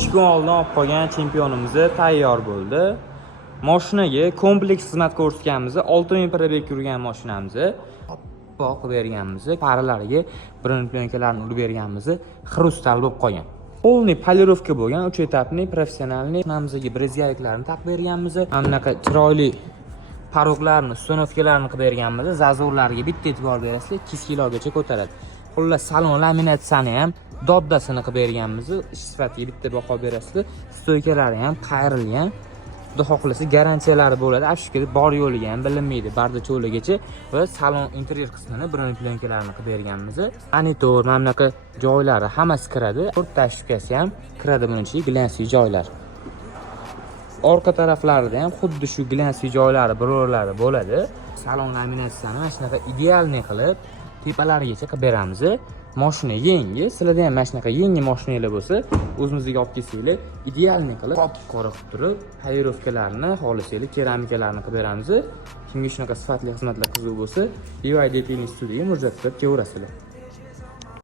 3 kun oldin olib qolgan chempionimiz tayyor bo'ldi. Mashinaga kompleks xizmat ko'rsatganmiz. 6000 probeg yurgan mashinamiz. Qilib berganmiz. Paralariga birin plyonkalarni urib berganmiz. Xrustal bo'lib qolgan. Полный polirovka bo'lgan 3 etapli professionalniy namizga brezyaliklarni taqib berganmiz. Mana bunaqa chiroyli paroklarni, ustonovkalarni qilib berganmiz. Zazorlarga bitta e'tibor berasizlar, 2 kilogacha ko'taradi. Xullas, salon laminatsiyani ham, doddasini qilib berganmiz. Ish sifatiga bitta baho berasizlar. Stoykalari ham qayrilgan. Xudo xohlasa garantiyalari bo'ladi. Afsuski bor yo'liga ham bilinmaydi. Barda cho'ligacha va salon interyer qismini biron plyonkalarni qilib berganmiz. Monitor, mana bunaqa joylari hammasi kiradi. To'rtta shubkasi ham kiradi buning ichiga, glansli joylar. Orqa taraflarida ham xuddi shu glansli joylari birorlari bo'ladi. Salon laminatsiyani mana shunaqa idealniy qilib tepalarigacha qilib beramiz. Mashina yangi, sizlarda ham mana shunaqa yangi mashinalar bo'lsa, o'zimizga olib kelsanglar, idealniy qilib qop-qora qilib turib, polirovkalarni, xolisanglar, keramikalarni qilib beramiz. Kimga shunaqa sifatli xizmatlar qiziq bo'lsa, BYD Studiyoga murojaat qilib kelaverasizlar.